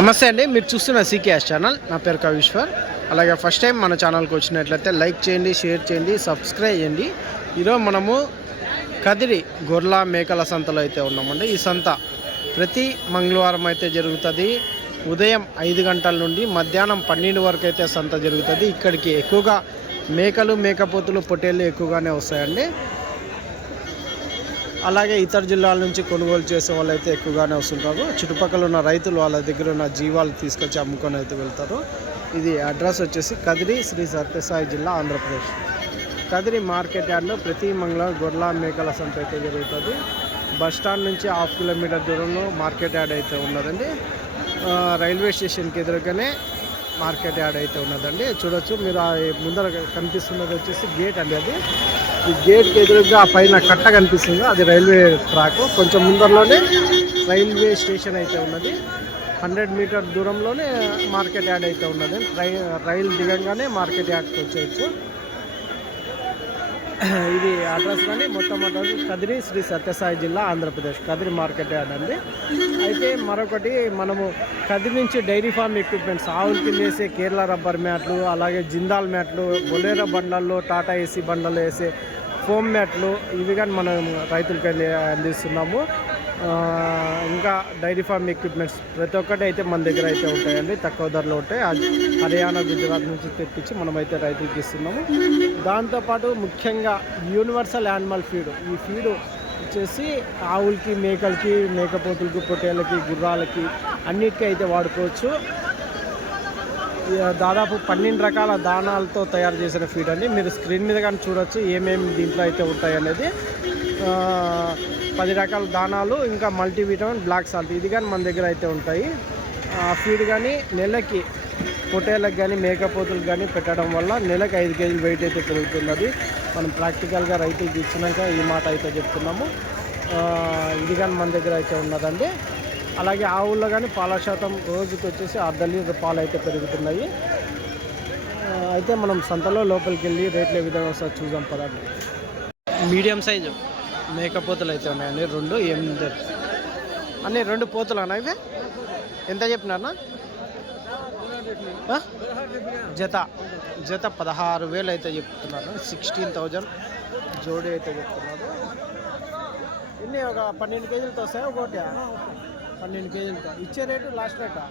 నమస్తే అండి, మీరు చూస్తున్న సీకేఎస్ ఛానల్. నా పేరు కవిశ్వర్. అలాగే ఫస్ట్ టైం మన ఛానల్కి వచ్చినట్లయితే లైక్ చేయండి, షేర్ చేయండి, సబ్స్క్రైబ్ చేయండి. ఈరోజు మనము కదిరి గొర్రెల మేకల సంతలో అయితే ఉన్నామండి. ఈ సంత ప్రతి మంగళవారం అయితే జరుగుతుంది. ఉదయం 5 గంటల నుండి మధ్యాహ్నం 12 వరకు అయితే సంత జరుగుతుంది. ఇక్కడికి ఎక్కువగా మేకలు, మేకపోతులు, పొట్టేళ్ళు ఎక్కువగానే వస్తాయండి. అలాగే ఇతర జిల్లాల నుంచి కొనుగోలు చేసే వాళ్ళు అయితే ఎక్కువగానే వస్తుంటారు. చుట్టుపక్కల ఉన్న రైతులు వాళ్ళ దగ్గర ఉన్న జీవాలు తీసుకొచ్చి అమ్ముకొని అయితే వెళ్తారు. ఇది అడ్రస్ వచ్చేసి కదిరి, శ్రీ సత్యసాయి జిల్లా, ఆంధ్రప్రదేశ్. కదిరి మార్కెట్ యార్డ్లో ప్రతి మంగళవారం గొర్రెల మేకల సంత అయితే జరుగుతుంది. బస్టాండ్ నుంచి 1/2 కిలోమీటర్ దూరంలో మార్కెట్ యార్డ్ అయితే ఉన్నదండి. రైల్వే స్టేషన్కి ఎదురుగానే మార్కెట్ యార్డ్ అయితే ఉన్నదండి. చూడొచ్చు మీరు. ముందర కనిపిస్తున్నది వచ్చేసి గేట్ అండి. అది ఈ గేట్కి ఎదురుగా పైన కట్ట కనిపిస్తుంది, అది రైల్వే ట్రాక్. కొంచెం ముందరలోనే రైల్వే స్టేషన్ అయితే ఉన్నది. 100 మీటర్ దూరంలోనే మార్కెట్ యార్డ్ అయితే ఉన్నది. రైలు దిగంగానే మార్కెట్ యార్డ్కి వచ్చేయచ్చు. ఇది అడ్రస్ కానీ మొత్తం అడ్రస్ కదిరి, శ్రీ సత్యసాయి జిల్లా, ఆంధ్రప్రదేశ్. కదిరి మార్కెట్ యార్డ్ అండి. అయితే మరొకటి, మనము కదిరి నుంచి డైరీ ఫార్మ్ ఎక్విప్మెంట్స్, ఆవులకి వేసే కేరళ రబ్బర్ మ్యాట్లు, అలాగే జిందాల్ మ్యాట్లు, బొలేరో బండ్లలో, టాటా ఏసీ బండ్లలో వేసే ఫోమ్ మ్యాట్లు, ఇవి కానీ మనం రైతులకి అందిస్తున్నాము. ఇంకా డైరీ ఫార్మ్ ఎక్విప్మెంట్స్ ప్రతి ఒక్కటి అయితే మన దగ్గర అయితే ఉంటాయండి. తక్కువ ధరలో ఉంటాయి. హర్యానా, గుజరాత్ నుంచి తెప్పించి మనమైతే రైతులకి ఇస్తున్నాము. దాంతోపాటు ముఖ్యంగా యూనివర్సల్ యానిమల్ ఫీడ్. ఈ ఫీడ్ వచ్చేసి ఆవులకి, మేకలకి, మేకపోతులకి, పొట్టేళ్ళకి, గుర్రాలకి అన్నిటికీ అయితే వాడుకోవచ్చు. దాదాపు 12 రకాల దానాలతో తయారు చేసిన ఫీడ్ అండి. మీరు స్క్రీన్ మీద కానీ చూడొచ్చు ఏమేమి దీంట్లో అయితే ఉంటాయి అనేది. 10 రకాల దానాలు, ఇంకా మల్టీవిటమిన్, బ్లాక్ సాల్ట్, ఇది కానీ మన దగ్గర అయితే ఉంటాయి. ఫీడ్ కానీ నెలకి పొట్టేళ్ళకి కానీ మేకపోతులకు కానీ పెట్టడం వల్ల నెలకు 5 కేజీలు వెయిట్ అయితే పెరుగుతున్నది. మనం ప్రాక్టికల్గా రైతులకు ఇచ్చినాక ఈ మాట అయితే చెప్తున్నాము. ఇది కానీ మన దగ్గర అయితే ఉన్నదండి. అలాగే ఆవుల్లో కానీ పాల శాతం రోజుకి వచ్చేసి 1/2 లీటర్ పాలు అయితే పెరుగుతున్నాయి. అయితే మనం సంతలో లోపలికి వెళ్ళి రేట్లు ఏ విధంగా వస్తాయో చూద్దాం పదండి. మీడియం సైజు మేకపోతులు అయితే ఉన్నాయండి. 2 8 అన్నీ 2 పోతులు అన్న. ఇవి ఎంత చెప్పినారన్నా? జత 16,000 అయితే చెప్తున్నారు. 16,000 జోడీ అయితే చెప్తున్నారు. ఇన్ని ఒక 12 కేజీలతో వస్తాయి. ఒకటి 12 కేజీలతో ఇచ్చే రేటు లాస్ట్ రేటా?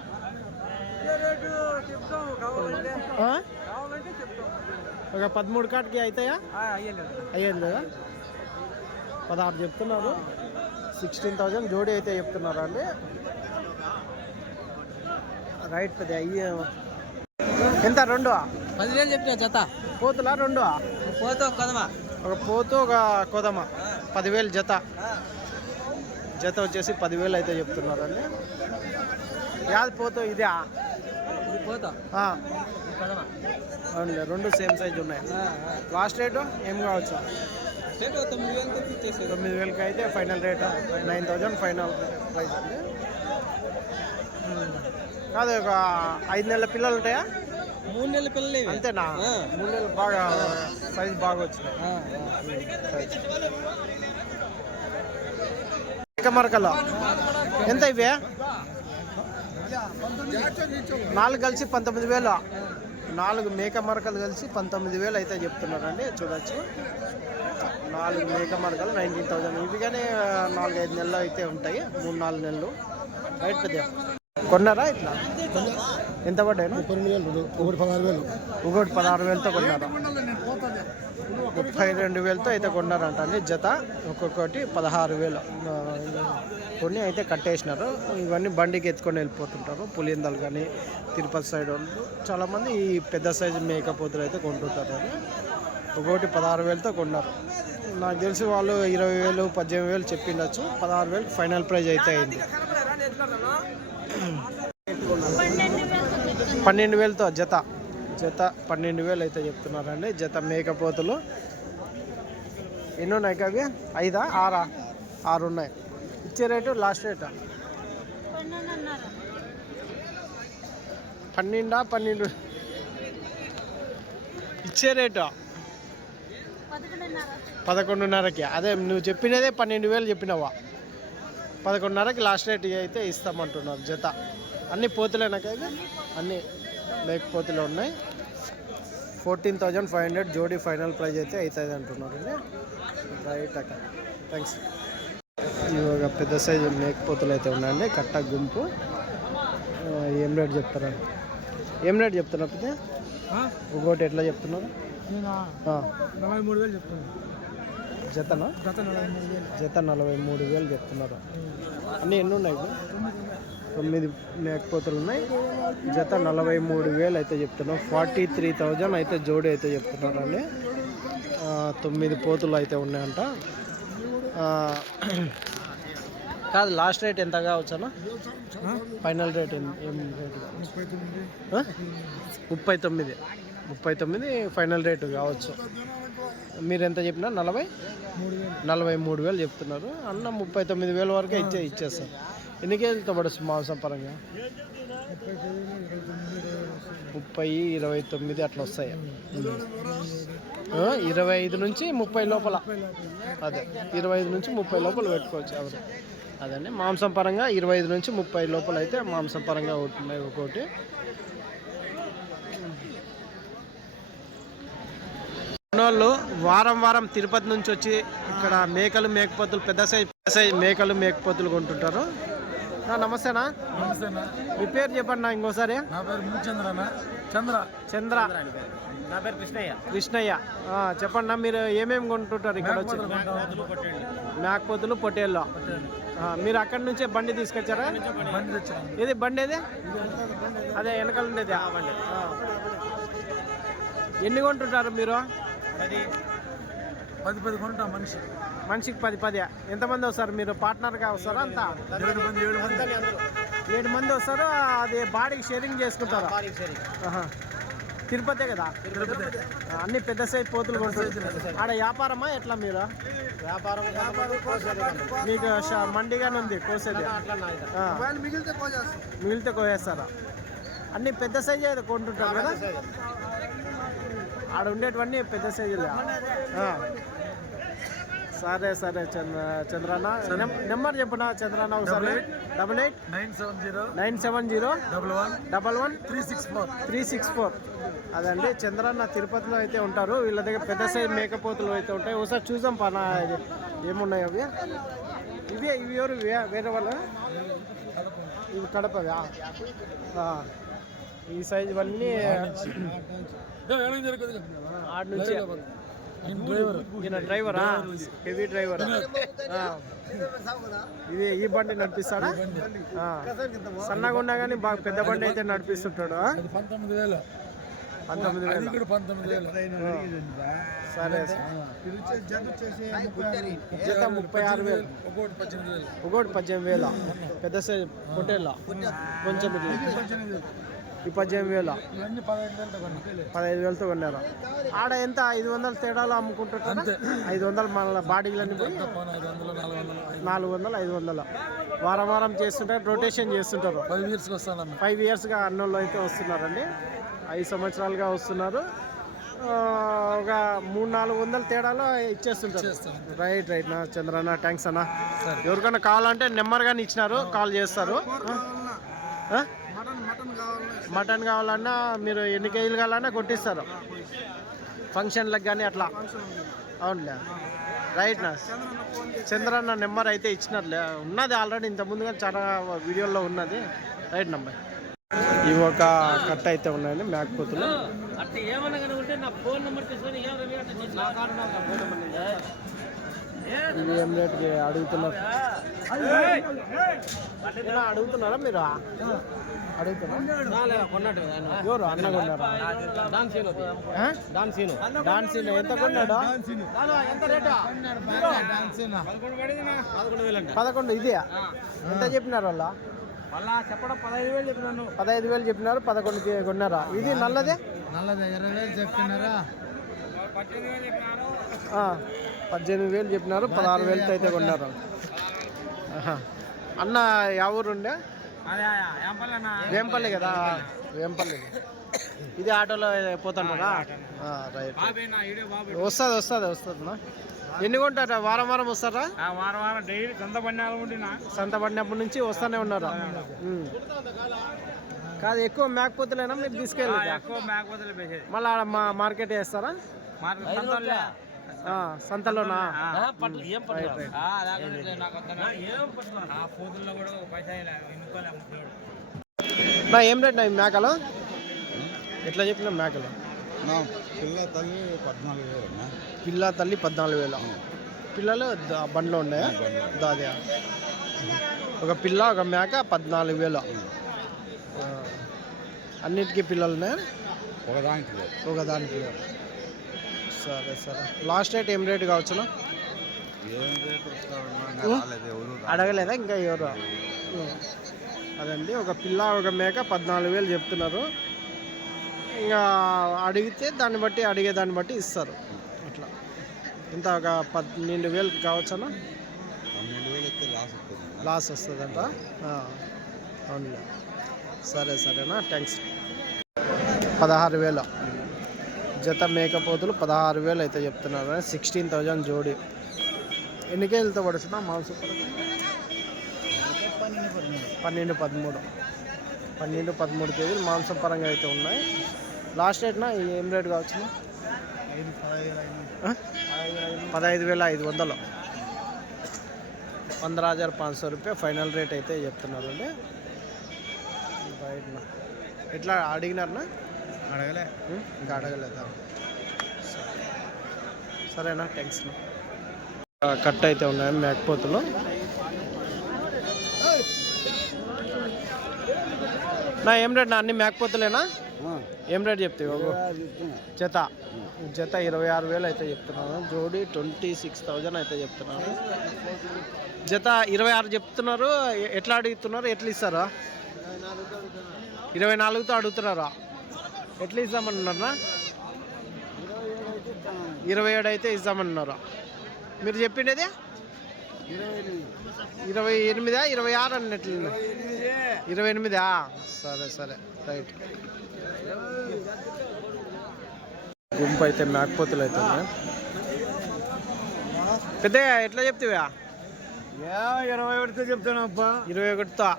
ఒక 13 కాటికి అవుతాయా? అయ్యేది లేదా? 16 చెప్తున్నారు. 16,000 జోడీ అయితే చెప్తున్నారు అండి. రైట్. పెద్ద అయ్యే ఎంత? 2 10,000 చెప్పిన జత. పోతులా 2? ఒక పోతు, ఒక కొదమ. 10,000 జత. జత వచ్చేసి 10,000 అయితే చెప్తున్నారండి. యాది పోతు? ఇదే అవునులే. 2 సేమ్ సైజ్ ఉన్నాయి. లాస్ట్ రేటు ఏం కావచ్చు? 9,000కి అయితే ఫైనల్ రేటు 9,000 ఫైనల్ ప్రైస్ అండి. కాదు, ఒక 5 నెలల పిల్లలు ఉంటాయా? 3 నెలల పిల్లలు అంతేనా? 3 నెలలు బాగా సైజ్ బాగా వచ్చినాయి. మరకలో ఎంత ఇవే? 4 కలిసి 19,000. 4 మేక మరకలు కలిసి 19,000 అయితే చెప్తున్నారండి. చూడొచ్చు. 4 మేక మరకలు 19,000. ఇవి కానీ 4-5 నెలలు అయితే ఉంటాయి. 3-4 నెలలు. రైట్. పెద్ద కొన్నారా? ఇట్లా ఎంత పడ్డాయి? 16,000తో కొన్నారా? 32,000తో అయితే కొన్నారంట అండి. జత ఒక్కొక్కటి 16,000. కొన్ని అయితే కట్టేసినారు. ఇవన్నీ బండికి ఎత్తుకొని వెళ్ళిపోతుంటారు. పులిందలు కానీ తిరుపతి సైడ్ వాళ్ళు చాలామంది ఈ పెద్ద సైజు మేకపోతులు అయితే కొంటుంటారు. ఒక్కొక్కటి 16,000తో కొన్నారు. నాకు తెలిసి వాళ్ళు 20,000, 18,000 చెప్పిండొచ్చు. 16,000 ఫైనల్ ప్రైజ్ అయితే అయింది. 12,000తో జత 12,000 అయితే చెప్తున్నారండి. జత మేకపోతులు. ఎన్ని ఉన్నాయి అవి? 5, 6 ఉన్నాయి. ఇచ్చే రేటు లాస్ట్ రేటు 12 ఇచ్చే రేటు 11,500కి. అదే నువ్వు చెప్పినదే 12,000 చెప్పినావా? 11:30కి లాస్ట్ రేట్ అయితే ఇస్తామంటున్నారు జత. అన్ని పోతులేనాక అన్ని మేకపోతులు ఉన్నాయి. 14,500 జోడీ ఫైనల్ ప్రైజ్ అయితే అవుతుంది అంటున్నారు. రైట్ అక్క, థ్యాంక్స్. ఇవాళ పెద్ద సైజు మేకపోతులు అయితే ఉన్నాయండి, కట్ట గుంపు. ఏం రేట్ చెప్తారా? ఏం రేట్ చెప్తున్నారు పెద్ద? ఒకటి ఎట్లా చెప్తున్నారు? 43,000 చెప్తున్నాను. జతనా? జత 43,000 చెప్తున్నారు. అన్నీ ఎన్ని ఉన్నాయి? 9 మేకపోతులు ఉన్నాయి. జత 43,000 అయితే చెప్తున్నాం. 43,000 అయితే జోడి అయితే చెప్తున్నారు అండి. 9 పోతులు అయితే ఉన్నాయంట. కాదు, లాస్ట్ రేట్ ఎంత కావచ్చు అన్న? ఫైనల్ రేట్ ఏం రేటు? 39 ఫైనల్ రేటు కావచ్చు. మీరు ఎంత చెప్పినా 43,000 చెప్తున్నారు అన్న. 39,000 వరకు ఇచ్చేస్తారు. ఎన్ని కేజీలతో పడుతుంది మాంసం పరంగా? 30-29 అట్లా వస్తాయి. 25 నుంచి 30 లోపల. అదే 25 నుంచి 30 లోపల పెట్టుకోవచ్చు. అదండి మాంసం పరంగా 25 నుంచి 30 లోపల అయితే మాంసం పరంగా ఉంటున్నాయి ఒక్కోటి. వాళ్ళు వారం తిరుపతి నుంచి వచ్చి ఇక్కడ మేకపోతులు పెద్ద సైజ్ మేకపోతులు కొంటుంటారు. నమస్తేనా? మీ పేరు చెప్పండి ఇంకోసారి. నా పేరు చంద్ర. నా పేరు కృష్ణయ్య. చెప్పండి, మీరు ఏమేమి కొంటుంటారు ఇక్కడ వచ్చి? మేకపోతులు, పొట్టేళ్ళు. మీరు అక్కడి నుంచే బండి తీసుకొచ్చారా? ఏది బండి? ఏది అదే వెనకాల ఉండేది ఆ బండి. ఎన్ని కొంటుంటారు మీరు? 10 కొంటాం. మనిషికి 10. ఎంతమంది వస్తారు మీరు? పార్ట్నర్గా వస్తారా? అంతా 7 మంది వస్తారు. అది బాడీకి షేరింగ్ చేసుకుంటారా? తిరుపతే కదా? అన్ని పెద్ద సైజ్ పోతులు కొంటారు. ఆడ వ్యాపారమా ఎట్లా మీరు? వ్యాపారం మీకు మండిగానే ఉంది కోసేది? మిగిలితే కోసేస్తారా? అన్ని పెద్ద సైజు అయితే కొంటుంటారు కదా? ఆడ ఉండేటివన్నీ పెద్ద సైజులే. సరే చంద్రన్న, నెంబర్ చెప్పనా చంద్రన్న ఒకసారి? 88-970-11-364. అదండి చంద్రన్న తిరుపతిలో అయితే ఉంటారు. వీళ్ళ దగ్గర పెద్ద సైజు మేకపోతులు అయితే ఉంటాయి. ఒకసారి చూద్దాం పనా ఏమున్నాయి అవి. ఇవి ఎవరు వేరే వాళ్ళ? ఇవి కడపవా? ఈ సైజు అన్నీ ఆడ నుంచి. ఈయన డ్రైవరా? హెవీ డ్రైవరా? ఇది ఈ బండి నడిపిస్తాడా? సన్నగా ఉన్నా కానీ బాగా పెద్ద బండి అయితే నడిపిస్తుంటాడు. 19,000. సరే, జత 36,000. ఒకటి 18,000. పెద్ద సైజు పొట్టేళ్ళ కొంచెం ఈ 18,000. 15,000తో కొన్నారు. ఆడ ఎంత 500 తేడాలో అమ్ముకుంటారు? 500 మళ్ళీ బాడీలన్నీ 400-500 వారం చేస్తుంటారు. రొటేషన్ చేస్తుంటారు. 5 ఇయర్స్గా అన్నోళ్ళు అయితే వస్తున్నారండి. 5 సంవత్సరాలుగా వస్తున్నారు. ఒక 300-400 తేడాలో ఇచ్చేస్తుంటారు. రైట్ నా చంద్రన్న, థ్యాంక్స్ అన్న. ఎవరికైనా కావాలంటే నెంబర్ కానీ ఇచ్చినారు, కాల్ చేస్తారు. మటన్ కావాలన్నా మీరు ఎన్ని కేజీలు కావాలన్నా కొట్టిస్తారు ఫంక్షన్లకు కానీ అట్లా. అవునులే, రైట్ నా చంద్రన్న నెంబర్ అయితే ఇచ్చినట్లే ఉన్నది ఆల్రెడీ, ఇంతకుముందు కానీ చాలా వీడియోల్లో ఉన్నది. Right number. ఇవి ఒక కట్ట అయితే ఉన్నాయండి మేకపోతులు. ఇది ఏం రేట్కి అడుగుతున్నారు? అడుగుతున్నారా మీరు? ఎవరు అన్న కొన్నారా? డాన్సీను ఎంత కొన్నాడు? ఎంత రేటా? 11. ఇది ఎంత చెప్పినారు వాళ్ళ? చెప్పడం 15,000 చెప్పినాను. 15,000 చెప్పినారు. 11కి కొన్నారా? ఇది నల్లదే 20,000 చెప్తున్నారా? 18,000 చెప్పినారు. 16,000తో అయితే కొన్నారు. అన్న యా ఊరు ఉండే? వేంపల్లి కదా? వేంపల్లి. ఇది ఆటోలో పోతున్నారా? రైట్, వస్తుంది ఎన్ని కొంటారా? వారం వారం వస్తారా? వారం వారం డైలీ సొంత పడినాలు ఉంటున్నా. సంత పడినప్పటి నుంచి వస్తూనే ఉన్నారా? కాదు, ఎక్కువ మేకపోతులేనా మీరు తీసుకెళ్ళి? ఎక్కువ మేకపోతలు వేసేది. మళ్ళీ ఆడ మార్కెట్ వేస్తారా? సంతలోనా? నా ఏం రేట్ నా మేకలు ఎట్లా చెప్పిన? మేకలు పిల్ల తల్లి 14,000. పిల్లలు బండ్లో ఉన్నాయా? దాదే ఒక పిల్ల ఒక మేక 14,000. అన్నిటికీ పిల్లలు ఉన్నాయా? ఒకదానికి. సరే సరే. లాస్ట్ రేట్ ఏం రేట్ కావచ్చునా? అడగలేదా ఇంకా ఎవరు? అదండి, ఒక పిల్ల ఒక మేక 14,000 చెప్తున్నారు. ఇంకా అడిగితే అడిగేదాన్ని బట్టి ఇస్తారు. అట్లా ఇంత ఒక 12,000 కావచ్చనా? లాస్ వస్తుందంట. అవునులే. సరే సరేనా, థ్యాంక్స్. 16,000 జత మేకపోతులు 16,000 అయితే చెప్తున్నారు. 16,000 జోడి. ఎన్ని కేజీలతో పడుతున్నా మాంసం? 12-13 కేజీలు మాంసం పరంగా అయితే ఉన్నాయి. లాస్ట్ రేట్నా ఏం రేట్ కావచ్చు? 15,500. 15,500 రూపాయ ఫైనల్ రేట్ అయితే చెప్తున్నారండి. రైట్నా, ఎట్లా అడిగినారనా? అడగలే, ఇంకా అడగలేదా? సరేనా, థ్యాంక్స్. కట్ అయితే ఉన్నాయి మేకపోతులు. నా ఏం రేట్ నా? అన్ని మేకపోతులేనా? ఏం రేట్ చెప్తావు? జత 26,000 అయితే చెప్తున్నాను. జోడి 26,000 అయితే చెప్తున్నాను. జత 26 చెప్తున్నారు. ఎట్లా అడుగుతున్నారు? ఎట్లా ఇస్తారా? 24తో అడుగుతున్నారా? ఎట్లా ఇస్తామన్నారా? 27 అయితే ఇస్తామన్నారా? మీరు చెప్పిండేది 28, 26 అన్నట్లు. 28. సరే సరే, రైట్. గుంపు అయితే మేకపోతులు అయితే పెద్ద. ఎట్లా చెప్తావా? 21తో చెప్తాను అబ్బా. 21తో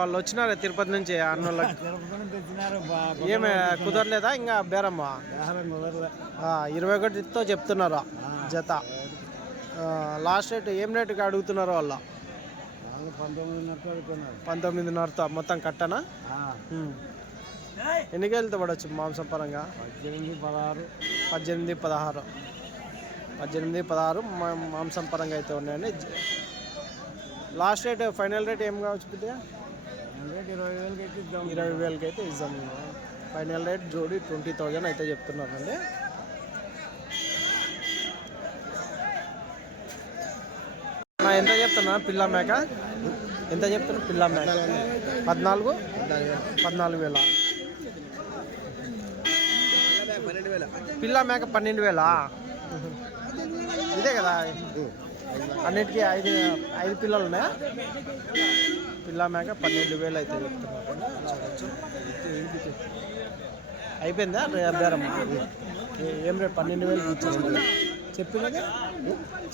వాళ్ళు వచ్చినారా తిరుపతి నుంచి? అన్నోళ్ళకి ఏమి కుదరలేదా ఇంకా బేరమ్మా? 21తో చెప్తున్నారా జత? లాస్ట్ రేట్ ఏం రేటుకి అడుగుతున్నారో వాళ్ళ? 19,500తో మొత్తం కట్టనా? ఎన్ని కేజీలతో పడవచ్చు మాంసం పరంగా? 18-16 మాంసం పరంగా అయితే ఉన్నాయండి. లాస్ట్ రేట్ ఫైనల్ రేట్ ఏం కావచ్చు? పెద్దగా 20,000 అయితే ఇద్దాం. ఫైనల్ రేట్ జోడి 20,000 అయితే చెప్తున్నారండి. ఎంత చెప్తున్నా పిల్ల మేక? ఎంత చెప్తున్నా పిల్ల మేక? 14,000. పిల్ల మేక 12,000. ఇదే కదా, అన్నిటికీ 5 పిల్లలు ఉన్నాయా? పిల్ల మేక 12,000 అయితే చెప్తున్నారు. అయిపోయిందా బేరం? ఏం రేట్? 12,000 ఇచ్చేస్తుంది.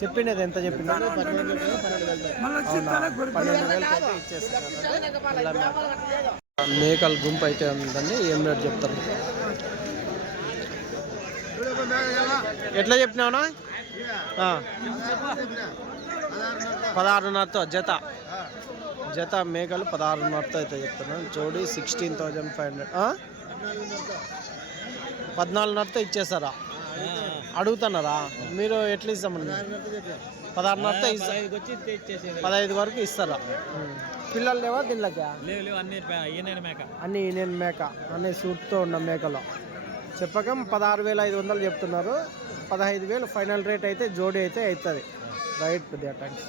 చెప్పిండేది ఎంత చెప్పింది? 12,000 అయితే ఇచ్చేస్తున్నారు. మేకల గుంపు అయితే ఉందండి. ఏం రేట్ చెప్తారు? ఎట్లా చెప్పినావునా? 16,500తో జత మేకలు 16,500తో అయితే చెప్తున్నాను. జోడి 16,500. 14,500తో ఇచ్చేస్తారా? అడుగుతున్నారా మీరు? ఎట్లా ఇస్తామని? 16,500తో 15 వరకు ఇస్తారా? పిల్లలు లేవా దీనిలోకి? అన్ని ఈయన మేక, అన్ని సూట్తో ఉన్న మేకలో చెప్పకం 16,500 చెప్తున్నారు. 15,000 ఫైనల్ రేట్ అయితే జోడి అయితే అవుతుంది. Right, thanks.